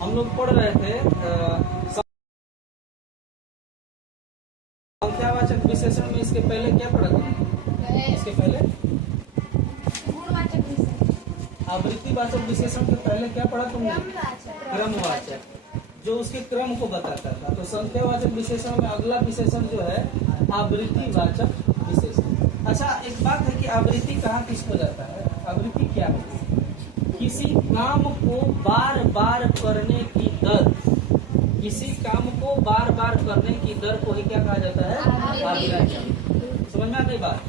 हम लोग पढ़ रहे थे संख्यावाचक विशेषण में। इसके पहले क्या पढ़ा था? इसके पहले आवृत्तिवाचक विशेषण के पहले क्या पढ़ा तुमने? क्रमवाचक, जो उसके क्रम को बताता था। तो संख्यावाचक विशेषण में अगला विशेषण जो है आवृत्तिवाचक विशेषण। अच्छा, एक बात है कि आवृत्ति कहाँ किसको जाता है? आवृत्ति क्या है? किसी काम को बार बार करने की दर, किसी काम को बार बार करने की दर को ही क्या कहा जाता है? आवृत्ति। समझ में आ गई बात?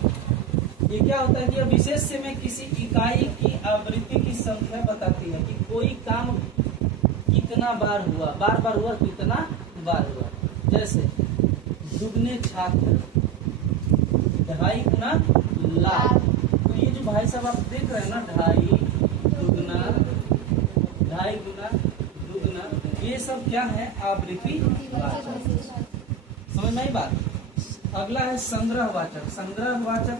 ये क्या होता है कि विशेष्य में किसी इकाई की आवृत्ति की संख्या बताती है कि कोई काम कितना बार हुआ, बार बार हुआ, कितना बार हुआ। जैसे दुगने छात्र, 2.5 गुना लाख। तो ये जो भाई साहब आप देख रहे हैं ना, 2.5 दुगना, 2.5 गुना दुगना, ये सब क्या है? आवृत्ति वाचक। समझ में आई बात? अगला है संग्रहवाचक। संग्रहवाचक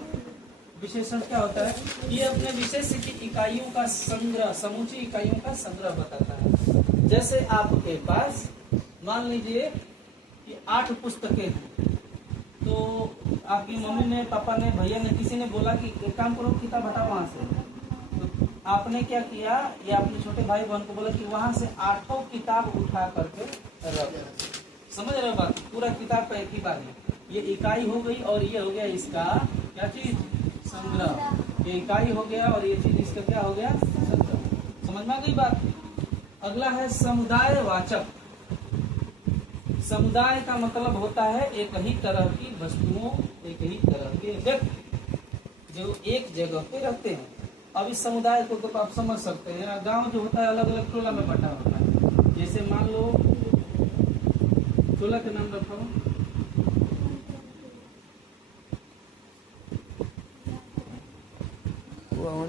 विशेषण क्या होता है? ये अपने विशेष्य की इकाइयों का संग्रह, समूची इकाइयों का संग्रह बताता है। जैसे आपके पास मान लीजिए कि 8 पुस्तकें हैं, तो आपकी मम्मी ने, पापा ने, भैया ने, किसी ने बोला कि एक काम करो, किताब हटाओ वहां से। तो आपने क्या किया? ये अपने छोटे भाई बहन को बोला कि वहां से 8 किताब उठा करके रख। समझ रहे हो बात? पूरा किताब का एक ही बार है। ये इकाई हो गई और ये हो गया इसका क्या चीज? संग्रह। ये इकाई हो गया और ये चीज इसका क्या हो गया? संग्रह। समझ में आ गई बात? अगला है समुदायवाचक। समुदाय का मतलब होता है एक ही तरह की वस्तुओं, एक ही तरह के व्यक्ति जो एक जगह पे रहते हैं। अब इस समुदाय को तो आप समझ सकते हैं, गांव जो होता है अलग अलग टोला में बटा होता है। जैसे मान लो टोला के नाम रखो,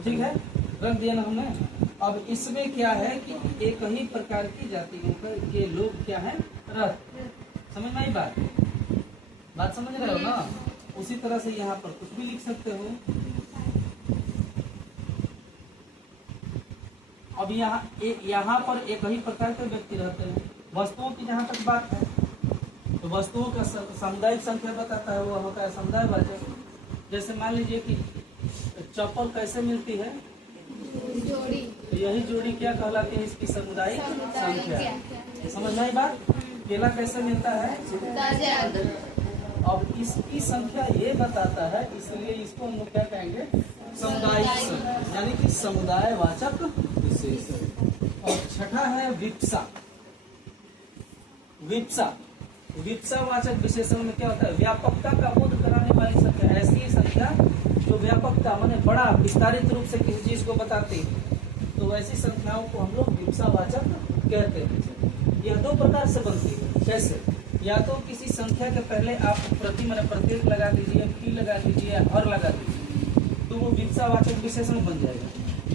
ठीक है, रख दिया ना हमने। अब इसमें क्या है कि एक ही प्रकार की जातियों के लोग क्या है? रहते। समझ में आई बात? बात समझ रहे हो ना? उसी तरह से यहाँ पर कुछ भी लिख सकते हो। अब यहाँ पर एक ही प्रकार के व्यक्ति रहते हैं। वस्तुओं की जहाँ तक बात है तो वस्तुओं का सामुदायिक संख्या बताता है, वो होता है समुदायवाचक। जैसे मान लीजिए कि चप्पल कैसे मिलती है? जोड़ी। तो यही जोड़ी क्या कहलाती है? इसकी सामुदायिक संख्या। समझ में आई बात? केला कैसे मिलता है? अब इसकी संख्या ये बताता है, इसलिए इसको हम लोग क्या कहेंगे? सामुदायिक संख्या, यानी कि समुदायवाचक विशेषण। और छठा है विप्सा। विप्सा, विप्सावाचक विशेषण में क्या होता है? व्यापकता का बोध कराने वाली संख्या। ऐसी संख्या जो व्यापकता माने बड़ा विस्तारित रूप से किसी चीज को बताती है, तो ऐसी संख्याओं को हम लोग विप्सावाचक कहते हैं। यह 2 प्रकार से बनती है। कैसे? या तो किसी संख्या के पहले आप प्रति माने प्रत्येक लगा दीजिए, की लगा दीजिए, हर लगा दीजिए, तो वो विप्सावाचक विशेषण बन जाएगा।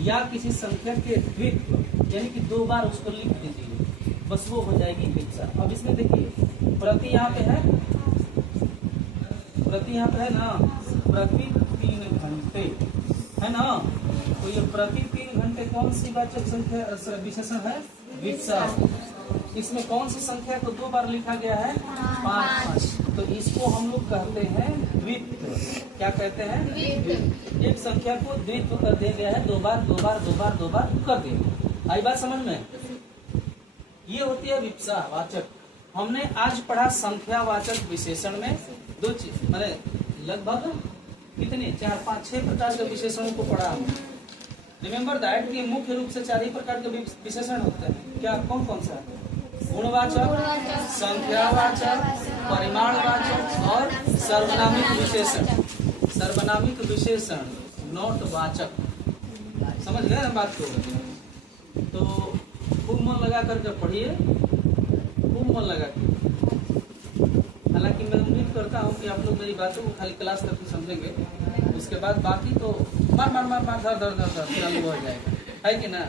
या किसी संख्या के द्वित्व, यानी कि 2 बार उसको लिख दीजिए, बस वो हो जाएगी विप्सा। अब इसमें देखिए, प्रति यहाँ पे है, प्रति यहाँ पे है ना, प्रति 3 घंटे है ना। तो ये प्रति 3 घंटे कौन सी वाचक संख्या विशेषण है? विप्सा। इसमें कौन सी संख्या को 2 बार लिखा गया है? 5। तो इसको हम लोग कहते हैं द्वित्व। क्या कहते हैं? द्वित्व। एक संख्या को द्वित्व कर दिया गया है, 2 बार 2 बार 2 बार 2 बार कर दिया। आई बात समझ में? ये होती है विप्सावाचक। हमने आज पढ़ा संख्यावाचक विशेषण में 2 चीज, मैंने लगभग कितने 4 5 6 प्रकार के विशेषणों को पढ़ा हमने। रिमेम्बर दैट कि मुख्य रूप से 4 ही प्रकार के विशेषण होते हैं। क्या? कौन कौन सा? गुणवाचक, संख्यावाचक, परिमाणवाचक और सर्वनामिक विशेषण। सर्वनामिक विशेषण, नोट वाचक। समझ गए ना बात को? तो खूब मन लगा करके पढ़िए, खूब मन लगा के। हालांकि मैं उम्मीद करता हूँ कि आप लोग मेरी बातों को खाली क्लास तक ही समझेंगे, उसके बाद बाकी तो मार मार मार मार धर धर धर धर चालू हो जाएगा, है कि ना?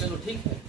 चलो ठीक है।